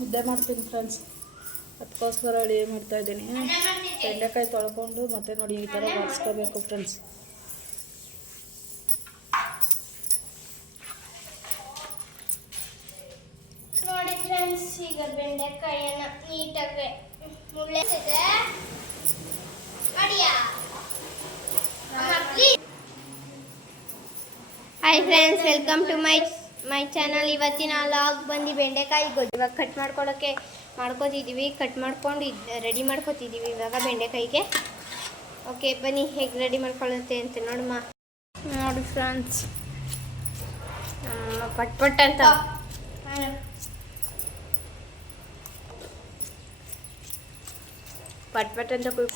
ಮುದ್ದೆ ಮಾಡ್ತೀನಿ ಫ್ರೆಂಡ್ಸ್ ಅದಕ್ಕೋಸ್ಕರ ಅಡುಗೆ ಮಾಡ್ತಾ ಇದ್ದೀನಿ. ಬೆಂಡೆಕಾಯಿ ತೊಳ್ಕೊಂಡು ಮತ್ತೆ ನೋಡಿ ಈ ಥರ ಬಾಡಿಸ್ಕೋಬೇಕು ಫ್ರೆಂಡ್ಸ್ ನೋಡಿ ಫ್ರೆಂಡ್ಸ್ ಈಗ ಬೆಂಡೆಕಾಯಿಯನ್ನು ನೀಟಾಗಿ ಮುಳ್ಳೆಸಿದೆ hi friends welcome to my my channel ಇವತ್ತಿನ ಲಾಗ್ ಬಂದು ಬೆಂಡೆಕಾಯಿ ಗೊಜ್ಜು. ಇವಾಗ ಕಟ್ ಮಾಡ್ಕೊಳ್ಳೋಕ್ಕೆ ಮಾಡ್ಕೋತಿದ್ದೀವಿ ಕಟ್ ಮಾಡ್ಕೊಂಡು ರೆಡಿ ಮಾಡ್ಕೋತಿದ್ದೀವಿ ಇವಾಗ ಬೆಂಡೆಕಾಯಿಗೆ. ಓಕೆ ಬನ್ನಿ ಹೇಗೆ ರೆಡಿ ಮಾಡ್ಕೊಳ್ಳುತ್ತೆ ಅಂತ ನೋಡಮ್ಮ. ನೋಡಿ ಫ್ರೆಂಡ್ಸ್ ಪಟ್ ಪಟ್ ಅಂತ. ಪಟ್ ಪಟ್ ಅಂತ ಕುಯ್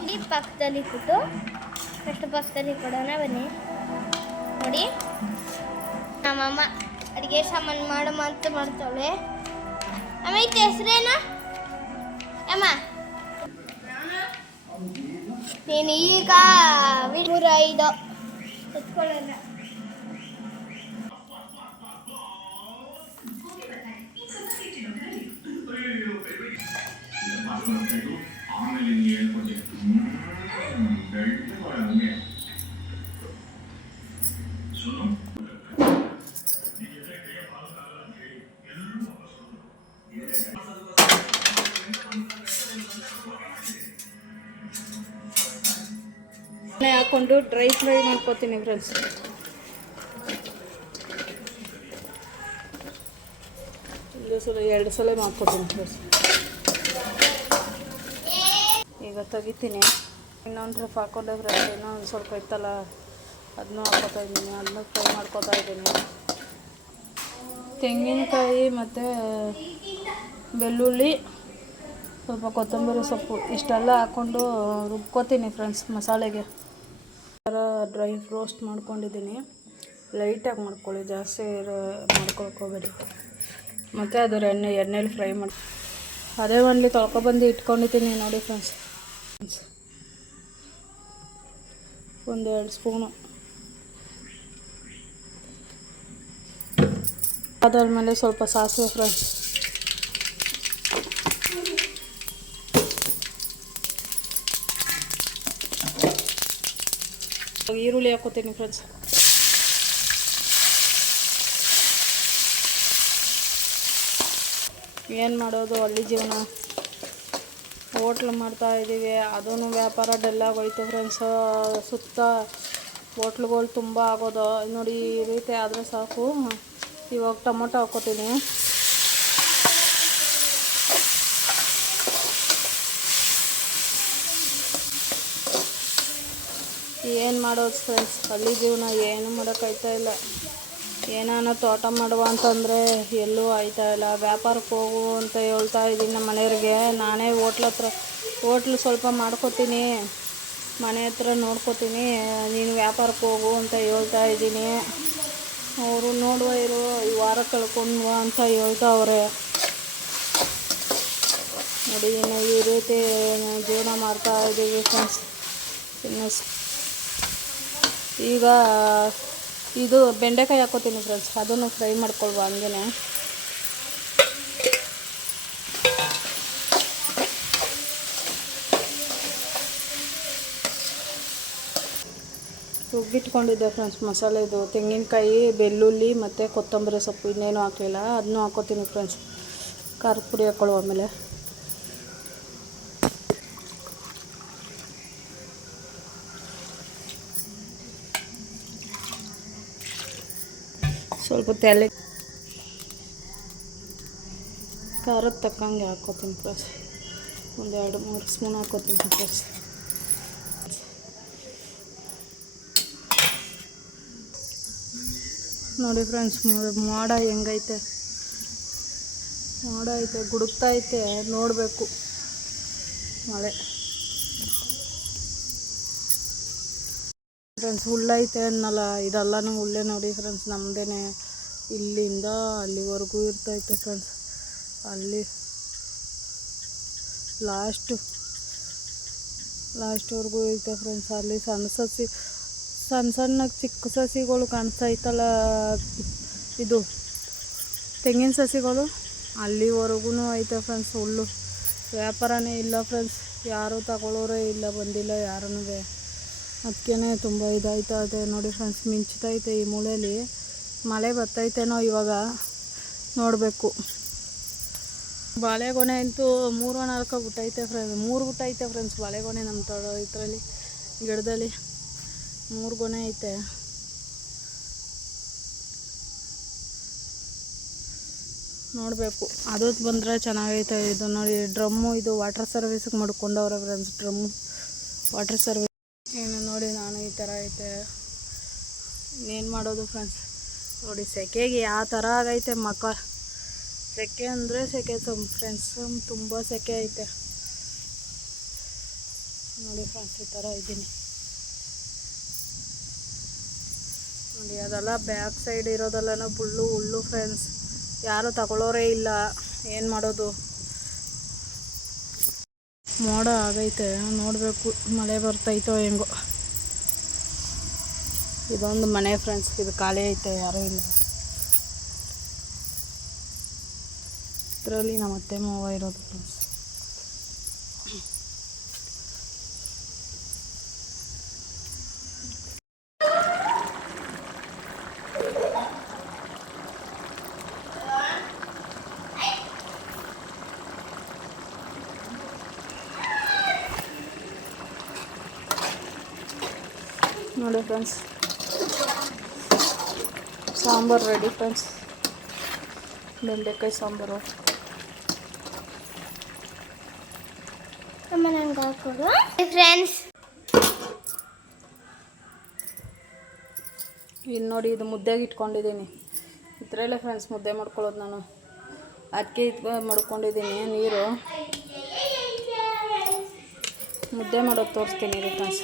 ಇಲ್ಲಿ ಇಟ್ಬಿಟ್ಟು ಫಸ್ಟ್ ಪಕ್ಕದಲ್ಲಿ ಕೊಡೋಣ ಬನ್ನಿ. ನೋಡಿ. ನಮ್ಮಮ್ಮ ಅಡುಗೆ ಸಾಮಾನು ಮಾಡಮ್ಮ ಅಂತ ಮಾಡ್ತಾಳೆ. ಇತ್ತು ಹೆಸ್ರೇನ? ಅಮ್ಮ. ನೀನು ಈಗ ನೂರ ಐದು ಎತ್ಕೊಳ್ಳೋಣ ಆಮೇಲೆ ಹಾಕ್ಕೊಂಡು ಡ್ರೈ ಫ್ರೈ ಮಾಡ್ಕೊತೀನಿ ಫ್ರೆಂಡ್ಸ್ ಒಂದು ಸಲ, ಎರಡು ಸಲ ಮಾಡ್ಕೊತೀನಿ ಫ್ರೆಂಡ್ಸ್ ಈಗ ತೆಗಿತೀನಿ. ಇನ್ನೊಂದು ರಫ್ ಹಾಕೊಂಡೆ ಫ್ರೆಂಡ್ಸ್ ಇನ್ನೂ ಒಂದು ಸ್ವಲ್ಪ ಇತ್ತಲ್ಲ ಅದನ್ನೂ ಹಾಕೋತಾ ಇದ್ದೀನಿ ಅದನ್ನೂ ಫ್ರೈ ಮಾಡ್ಕೋತಾ ಇದ್ದೀನಿ. ತೆಂಗಿನಕಾಯಿ ಮತ್ತು ಬೆಳ್ಳುಳ್ಳಿ, ಸ್ವಲ್ಪ ಕೊತ್ತಂಬರಿ ಸೊಪ್ಪು, ಇಷ್ಟೆಲ್ಲ ಹಾಕ್ಕೊಂಡು ರುಬ್ಕೋತೀನಿ ಫ್ರೆಂಡ್ಸ್ ಮಸಾಲೆಗೆ. ಡ್ರೈ ರೋಸ್ಟ್ ಮಾಡ್ಕೊಂಡಿದ್ದೀನಿ. ಲೈಟಾಗಿ ಮಾಡ್ಕೊಳ್ಳಿ, ಜಾಸ್ತಿ ಮಾಡ್ಕೊಳ್ಕೋಬೇಡಿ ಮತ್ತು ಅದರ ಎಣ್ಣೆ, ಎಣ್ಣೆಲಿ ಫ್ರೈ ಮಾಡಿ, ಅದೇ ಒಂದ್ಲಿ ತೊಳ್ಕೊಬಂದು ಇಟ್ಕೊಂಡಿದ್ದೀನಿ ನೋಡಿ ಫ್ರೆಂಡ್ಸ್. ಒಂದು ಎರಡು ಸ್ಪೂನು. ಅದಾದ್ಮೇಲೆ ಸ್ವಲ್ಪ ಸಾಸಿವೆ ಫ್ರೆಂಡ್ಸ್ ಈರುಳ್ಳಿ ಹಾಕೋತೀನಿ ಫ್ರೆಂಡ್ಸ್ ಏನು ಮಾಡೋದು? ಹಳ್ಳಿ ಜೀವನ. ಹೋಟ್ಲ್ ಮಾಡ್ತಾ ಇದ್ದೀವಿ. ಅದೂ ವ್ಯಾಪಾರ ಡಲ್ಲಾಗೋಯ್ತು ಫ್ರೆಂಡ್ಸ್ ಸುತ್ತ ಹೋಟ್ಲುಗಳು ತುಂಬ ಆಗೋದು. ನೋಡಿ ಈ ರೀತಿ ಆದರೆ ಸಾಕು. ಇವಾಗ ಟೊಮೊಟೊ ಹಾಕೋತೀನಿ. ಏನು ಮಾಡೋದು ಫ್ರೆಂಡ್ಸ್ ಹಳ್ಳಿ ಜೀವನ ಏನು ಮಾಡೋಕ್ಕಾಯ್ತಾ ಇಲ್ಲ. ಏನಾನ ತೋಟ ಮಾಡುವ ಅಂತಂದರೆ ಎಲ್ಲೂ ಆಯ್ತಾ ಇಲ್ಲ. ವ್ಯಾಪಾರಕ್ಕೆ ಹೋಗು ಅಂತ ಹೇಳ್ತಾ ಇದ್ದೀನಿ ನಮ್ಮ ಮನೆಯವ್ರಿಗೆ. ನಾನೇ ಹೋಟ್ಲ್ ಹತ್ರ, ಹೋಟ್ಲು ಸ್ವಲ್ಪ ಮಾಡ್ಕೊತೀನಿ. ಮನೆ ಹತ್ರ ನೋಡ್ಕೊತೀನಿ. ನೀನು ವ್ಯಾಪಾರಕ್ಕೆ ಹೋಗು ಅಂತ ಹೇಳ್ತಾ ಇದ್ದೀನಿ. ಅವರು ನೋಡುವ ಇರು, ಈ ವಾರ ಕಳ್ಕೊಂಡು ಅಂತ ಹೇಳ್ತಾವ್ರೆ ನೋಡಿ ನಾವು ಈ ರೀತಿ ಜೀವನ ಮಾಡ್ತಾ ಇದ್ದೀವಿ ಫ್ರೆಂಡ್ಸ್ ಇನ್ನು ಈಗ ಇದು ಬೆಂಡೆಕಾಯಿ ಹಾಕೋತೀನಿ ಫ್ರೆಂಡ್ಸ್ ಅದನ್ನು ಫ್ರೈ ಮಾಡ್ಕೊಳ್ವ ಹಂಗೆ ರುಬ್ಬಿಟ್ಕೊಂಡಿದ್ದೆ ಫ್ರೆಂಡ್ಸ್ ಮಸಾಲೆದು ತೆಂಗಿನಕಾಯಿ, ಬೆಳ್ಳುಳ್ಳಿ ಮತ್ತು ಕೊತ್ತಂಬರಿ ಸೊಪ್ಪು ಇನ್ನೇನು ಹಾಕಲಿಲ್ಲ. ಅದನ್ನೂ ಹಾಕೋತೀನಿ ಫ್ರೆಂಡ್ಸ್ ಖಾರದ ಪುಡಿ ಹಾಕ್ಕೊಳ್ಳುವ ಆಮೇಲೆ. ಸ್ವಲ್ಪ ತಲೆ ಖಾರದ ತಕ್ಕಂಗೆ ಹಾಕೋತೀನಿ ಪ್ಲಸ್ ಒಂದು ಎರಡು ಮೂರು ಸ್ಪೂನ್ ಹಾಕೋತೀನಿ ಪ್ಲಸ್ ನೋಡಿ ಫ್ರೆಂಡ್ಸ್ ಮೋಡ ಹೆಂಗೈತೆ? ಮೋಡ ಐತೆ, ಗುಡುಕ್ತಾ ಐತೆ, ನೋಡಬೇಕು. ಮಳೆ. ಫ್ರೆಂಡ್ಸ್ ಹುಲ್ಲೈತೆ ಅನ್ನಲ್ಲ, ಇದೆಲ್ಲನೂ ಹುಲ್ಲೇ ನೋಡಿ ಫ್ರೆಂಡ್ಸ್ ನಮ್ಮದೇನೆ ಇಲ್ಲಿಂದ ಅಲ್ಲಿವರೆಗೂ ಇರ್ತೈತೆ ಫ್ರೆಂಡ್ಸ್ ಅಲ್ಲಿ ಲಾಸ್ಟು ಲಾಸ್ಟ್ವರೆಗೂ ಐತೆ ಫ್ರೆಂಡ್ಸ್ ಅಲ್ಲಿ ಸಣ್ಣ ಸಸಿ, ಸಣ್ಣ ಸಣ್ಣ ಚಿಕ್ಕ ಸಸಿಗಳು ಕಾಣಿಸ್ತೈತಲ್ಲ ಇದು ತೆಂಗಿನ ಸಸಿಗಳು ಅಲ್ಲಿವರೆಗೂ ಐತೆ ಫ್ರೆಂಡ್ಸ್ ಹುಲ್ಲು. ವ್ಯಾಪಾರನೇ ಇಲ್ಲ ಫ್ರೆಂಡ್ಸ್ ಯಾರೂ ತಗೊಳ್ಳೋರೇ ಇಲ್ಲ, ಬಂದಿಲ್ಲ ಯಾರೂ ಅದಕ್ಕೇ ತುಂಬ ಇದಾಯ್ತಾ ಇದೆ. ನೋಡಿ ಫ್ರೆಂಡ್ಸ್ ಮಿಂಚ್ತೈತೆ ಈ ಮೂಳೆಯಲ್ಲಿ ಮಳೆ ಬರ್ತೈತೇನೋ ಇವಾಗ. ನೋಡಬೇಕು. ಬಾಳೆಗೊನೆ ಅಂತೂ ಮೂರು ನಾಲ್ಕು ಬಿಟ್ಟೈತೆ ಫ್ರೆಂಡ್ಸ್ ಮೂರು ಬಿಟ್ಟೈತೆ ಫ್ರೆಂಡ್ಸ್ ಬಾಳೆಗೊನೆ ನಮ್ಮ ತೋಟ ಇದರಲ್ಲಿ, ಗಿಡದಲ್ಲಿ. ಮೂರು ಗೊನೆ ಐತೆ. ನೋಡಬೇಕು. ಅದು ಬಂದರೆ ಚೆನ್ನಾಗೈತೆ. ಇದು ನೋಡಿ, ಡ್ರಮ್ಮು, ಇದು ವಾಟರ್ ಸರ್ವೀಸಿಗೆ ಮಾಡ್ಕೊಂಡವ್ರೆ ಫ್ರೆಂಡ್ಸ್ ಡ್ರಮ್ಮು ವಾಟರ್ ಸರ್ವಿಸ್ ಏನು ನೋಡಿ ನಾನು ಈ ಥರ ಐತೆ. ಇನ್ನೇನು ಮಾಡೋದು ಫ್ರೆಂಡ್ಸ್ ನೋಡಿ ಸೆಕೆಗೆ ಯಾವ ಥರ ಆಗೈತೆ ಮಕ್ಕ ಸೆಕೆ ಅಂದರೆ ಸೆಕೆ ತುಂಬ ಫ್ರೆಂಡ್ಸ್ ತುಂಬ ಸೆಕೆ ಐತೆ. ನೋಡಿ ಫ್ರೆಂಡ್ಸ್ ಈ ಥರ ಇದ್ದೀನಿ. ನೋಡಿ, ಅದೆಲ್ಲ ಬ್ಯಾಕ್ ಸೈಡ್ ಇರೋದೆಲ್ಲನೂ ಫುಲ್ಲು ಹುಲ್ಲು ಫ್ರೆಂಡ್ಸ್ ಯಾರು ತಗೊಳ್ಳೋರೇ ಇಲ್ಲ. ಏನು ಮಾಡೋದು? ಮೋಡ ಆಗೈತೆ, ನೋಡಬೇಕು ಮಳೆ ಬರ್ತೈತೋ ಹೆಂಗೋ. ಇದೊಂದು ಮನೆ ಫ್ರೆಂಡ್ಸ್ ಇದು ಖಾಲಿ ಐತೆ, ಯಾರೂ ಇಲ್ಲ. ಇದರಲ್ಲಿ ನಮ್ಮ ಅತ್ತೆ ಮಾವ ಇರೋದು ಫ್ರೆಂಡ್ಸ್ ನೋಡಿ ಫ್ರೆಂಡ್ಸ್ ಸಾಂಬಾರು ರೆಡಿ ಫ್ರೆಂಡ್ಸ್ ಬೆಂಡೆಕಾಯಿ ಸಾಂಬಾರು. ಫ್ರೆಂಡ್ಸ್ ಇನ್ನು ನೋಡಿ ಇದು ಮುದ್ದೆಗೆ ಇಟ್ಕೊಂಡಿದ್ದೀನಿ. ಇದರಲ್ಲೇ ಫ್ರೆಂಡ್ಸ್ ಮುದ್ದೆ ಮಾಡ್ಕೊಳ್ಳೋದು ನಾನು. ಅದಕ್ಕೆ ಇದು ಮಾಡ್ಕೊಂಡಿದ್ದೀನಿ ನೀರು. ಮುದ್ದೆ ಮಾಡೋದು ತೋರಿಸ್ತೀನಿ ಇದು ಫ್ರೆಂಡ್ಸ್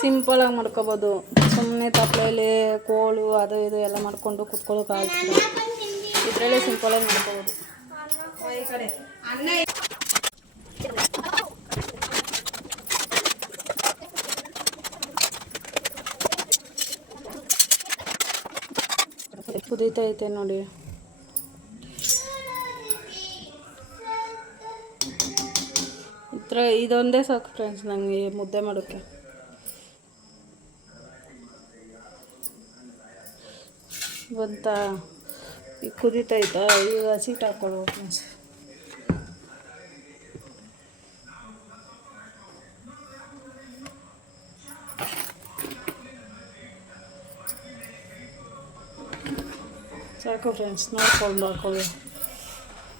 ಸಿಂಪಲಾಗಿ ಮಾಡ್ಕೊಬೋದು. ಸುಮ್ಮನೆ ತಪ್ಪಲೆಯಲ್ಲಿ ಕೋಳು ಅದು ಇದು ಎಲ್ಲ ಮಾಡ್ಕೊಂಡು ಕುತ್ಕೊಳ್ಳೋಕ್ಕಾಗ್ತದೆ ಇದರಲ್ಲೇ ಸಿಂಪಲಾಗಿ ಮಾಡ್ಕೋಬೋದು. ಕುದೀತಾ ಐತೆ ನೋಡಿ. ಇದೊಂದೇ ಸಾಕು ಫ್ರೆಂಡ್ಸ್ ನನಗೆ ಮುದ್ದೆ ಮಾಡೋಕ್ಕೆ. ಬಂತ. ಈಗ ಕುದೀತೈತಾ ಈಗ ಹಸಿಟ್ಟು ಹಾಕ್ಕೊಳ್ಬೇಕು ಸಾಕು ಫ್ರೆಂಡ್ಸ್ ನೋಡ್ಕೊಂಡು ಹಾಕೊಳ್ಳಿ.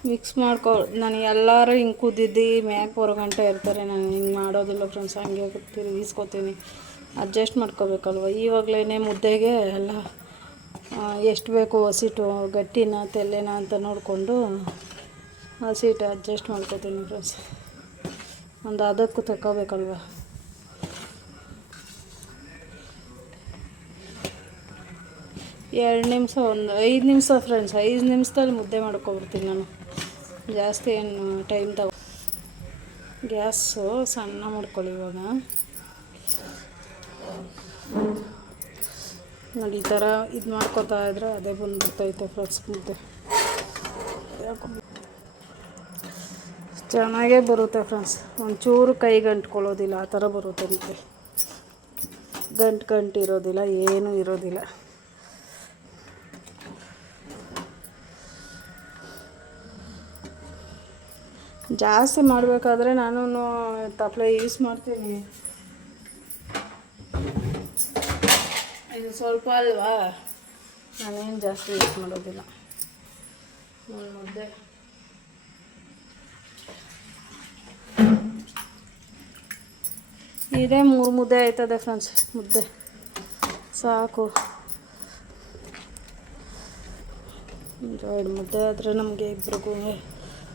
ಮಿಕ್ಸ್ ಮಾಡ್ಕೊ, ನಾನು ಎಲ್ಲರೂ ಹಿಂಗೆ ಕುದ್ದಿದ್ದು ಮ್ಯಾಕ್ ಬರೋ ಗಂಟೆ ಇರ್ತಾರೆ, ನಾನು ಹಿಂಗೆ ಮಾಡೋದಿಲ್ಲ ಫ್ರೆಂಡ್ಸ್ ಹಂಗೆ ತಿರುಗಿಸ್ಕೊತೀನಿ ಅಡ್ಜಸ್ಟ್ ಮಾಡ್ಕೋಬೇಕಲ್ವ? ಇವಾಗಲೇ ಮುದ್ದೆಗೆ ಎಲ್ಲ ಎಷ್ಟು ಬೇಕು ಹಸಿಟ್ಟು ಗಟ್ಟಿನ ತೆಲ್ಲೆನ ಅಂತ ನೋಡಿಕೊಂಡು ಹಸಿಟ್ಟು ಅಡ್ಜಸ್ಟ್ ಮಾಡ್ಕೋತೀನಿ ಫ್ರೆಂಡ್ಸ್ ಒಂದು ಅದಕ್ಕೂ ತಗೋಬೇಕಲ್ವ ಎರಡು ನಿಮಿಷ, ಒಂದು ಐದು ನಿಮಿಷ ಫ್ರೆಂಡ್ಸ್ ಐದು ನಿಮಿಷದಲ್ಲಿ ಮುದ್ದೆ ಮಾಡ್ಕೊಬಿಡ್ತೀನಿ ನಾನು. ಜಾಸ್ತಿ ಏನು ಟೈಮ್ ತಗೋ ಗ್ಯಾಸು ಸಣ್ಣ ಮಾಡ್ಕೊಳ್ಳಿ ಇವಾಗ. ನೋಡಿ, ಈ ಥರ ಇದು ಮಾಡ್ಕೋತಾ ಇದ್ರೆ ಅದೇ ಬಂದ್ಬಿಡ್ತೈತೆ ಫ್ರೆಂಡ್ಸ್ ಮುದ್ದೆ ಚೆನ್ನಾಗೇ ಬರುತ್ತೆ ಫ್ರೆಂಡ್ಸ್. ಒಂಚೂರು ಕೈ ಗಂಟ್ಕೊಳ್ಳೋದಿಲ್ಲ, ಆ ಥರ ಬರುತ್ತೆ ಮುದ್ದೆ ಗಂಟು ಗಂಟು ಇರೋದಿಲ್ಲ, ಏನೂ ಇರೋದಿಲ್ಲ. ಜಾಸ್ತಿ ಮಾಡಬೇಕಾದ್ರೆ ನಾನು ತಪ್ಪಲೆ ಯೂಸ್ ಮಾಡ್ತೀನಿ. ಇದು ಸ್ವಲ್ಪ ಅಲ್ವಾ? ನಾನೇನು ಜಾಸ್ತಿ ಯೂಸ್ ಮಾಡೋದಿಲ್ಲ. ಒಂದು ಮುದ್ದೆ. ಇದೇ ಮೂರು ಮುದ್ದೆ ಆಯ್ತದೆ ಫ್ರೆಂಡ್ಸ್ ಮುದ್ದೆ. ಸಾಕು. ಎರಡು ಮುದ್ದೆ ಆದರೆ ನಮಗೆ ಇಬ್ರಿಗೂ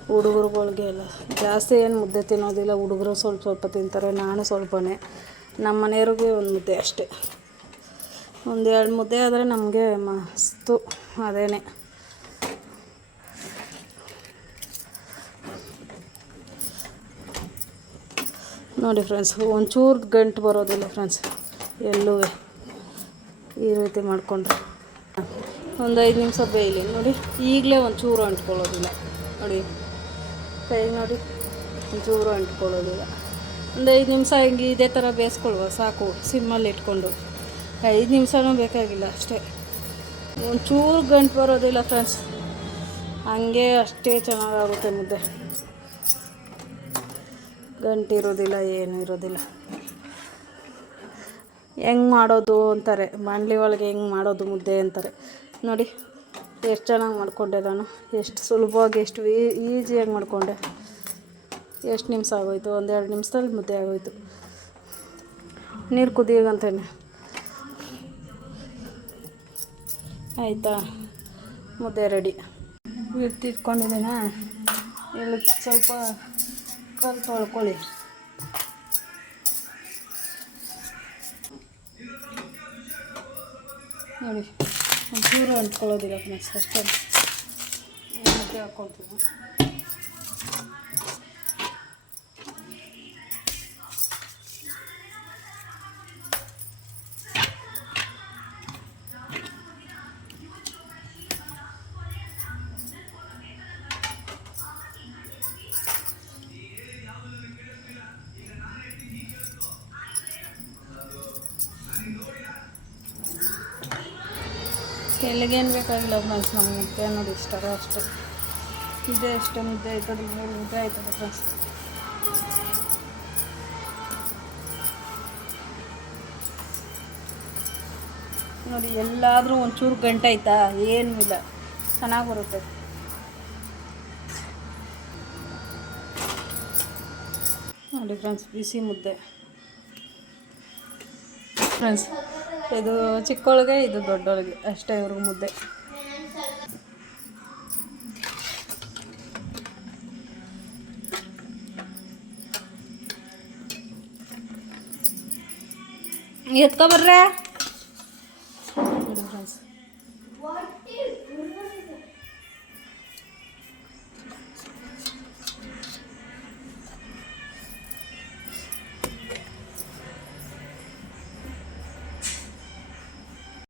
ಹುಡುಗರುಗಳಿಗೆ ಎಲ್ಲ ಜಾಸ್ತಿ ಏನು ಮುದ್ದೆ ತಿನ್ನೋದಿಲ್ಲ. ಹುಡುಗರು ಸ್ವಲ್ಪ ಸ್ವಲ್ಪ ತಿಂತಾರೆ, ನಾನು ಸ್ವಲ್ಪನೇ. ನಮ್ಮ ಮನೆಯವ್ರಿಗೆ ಒಂದು ಮುದ್ದೆ ಅಷ್ಟೇ. ಒಂದು ಎರಡು ಮುದ್ದೆ ಆದರೆ ನಮಗೆ ಮಸ್ತು ಅದೇನೆ. ನೋಡಿ ಫ್ರೆಂಡ್ಸ್ ಒಂಚೂರು ಗಂಟು ಬರೋದಿಲ್ಲ ಫ್ರೆಂಡ್ಸ್ ಎಲ್ಲೂ ಈ ರೀತಿ ಮಾಡಿಕೊಂಡ್ರೆ ಒಂದು ಐದು ನಿಮಿಷ ಬೇಯಲಿ, ನೋಡಿ, ಈಗಲೇ ಒಂಚೂರು ಅಂಟ್ಕೊಳ್ಳೋದಿಲ್ಲ. ನೋಡಿ, ಕೈ ನೋಡಿ, ಒಂಚೂರು ಅಂಟ್ಕೊಳ್ಳೋದಿಲ್ಲ. ಒಂದು ಐದು ನಿಮಿಷ ಹಿಂಗೆ ಇದೇ ಥರ ಬೇಯಿಸ್ಕೊಳ್ವ ಸಾಕು, ಸಿಮ್ಮಲ್ಲಿ ಇಟ್ಕೊಂಡು. ಐದು ನಿಮಿಷನೂ ಬೇಕಾಗಿಲ್ಲ ಅಷ್ಟೇ. ಒಂಚೂರು ಗಂಟು ಬರೋದಿಲ್ಲ ಫ್ರೆಂಡ್ಸ್ ಹಂಗೆ ಅಷ್ಟೇ ಚೆನ್ನಾಗಾಗುತ್ತೆ ಮುದ್ದೆ. ಗಂಟು ಇರೋದಿಲ್ಲ, ಏನೂ ಇರೋದಿಲ್ಲ. ಹೆಂಗೆ ಮಾಡೋದು ಅಂತಾರೆ ಬಾಣಲಿ ಒಳಗೆ ಹೆಂಗೆ ಮಾಡೋದು ಮುದ್ದೆ ಅಂತಾರೆ. ನೋಡಿ, ಎಷ್ಟು ಚೆನ್ನಾಗಿ ಮಾಡಿಕೊಂಡೆ ನಾನು. ಎಷ್ಟು ಸುಲಭವಾಗಿ, ಎಷ್ಟು ಈಸಿಯಾಗಿ ಮಾಡಿಕೊಂಡೆ. ಎಷ್ಟು ನಿಮಿಷ ಆಗೋಯ್ತು? ಒಂದೆರಡು ನಿಮಿಷದಲ್ಲಿ ಮುದ್ದೆ ಆಗೋಯ್ತು. ನೀರು ಕುದಿಯೋಗಂತೇನೆ. ಆಯಿತಾ? ಮುದ್ದೆ ರೆಡಿ ಇಟ್ಕೊಂಡಿದ್ದೀನ ಇಲ್ಲಿ ಸ್ವಲ್ಪ ಕಲ್ ತೊಳ್ಕೊಳ್ಳಿ. ನೋಡಿ ಒಂಚೂರು ಅಂಟ್ಕೊಳ್ಳೋದಿಲ್ಲ ಫ್ರೆಂಡ್ಸ್ ಅಷ್ಟೇ. ಮುದ್ದೆ ಕೆಳಗೇನು ಬೇಕಾಗಿಲ್ಲ ಫ್ರೆಂಡ್ಸ್ ನಮ್ಮ ಮುದ್ದೆ ಅನ್ನೋದು ಇಷ್ಟ ಅಷ್ಟು. ಇದೆ ಅಷ್ಟೇ ಮುದ್ದೆ ಆಯ್ತದ ಮೂರು ಮುದ್ದೆ ಆಯ್ತದ ಫ್ರೆಂಡ್ಸ್ ನೋಡಿ, ಎಲ್ಲಾದರೂ ಒಂಚೂರು ಗಂಟೆ ಆಯ್ತಾ? ಏನೂ ಇಲ್ಲ. ಚೆನ್ನಾಗಿ ಬರುತ್ತೆ. ನೋಡಿ ಫ್ರೆಂಡ್ಸ್ ಬಿಸಿ ಮುದ್ದೆ. ಫ್ರೆಂಡ್ಸ್ ಇದು ಚಿಕ್ಕವಳಿಗೆ ಇದು ದೊಡ್ಡೊಳಗೆ. ಅಷ್ಟೇ ಇವ್ರಿಗೆ ಮುದ್ದೆ. ಎತ್ಕೊಬರ್ರೆ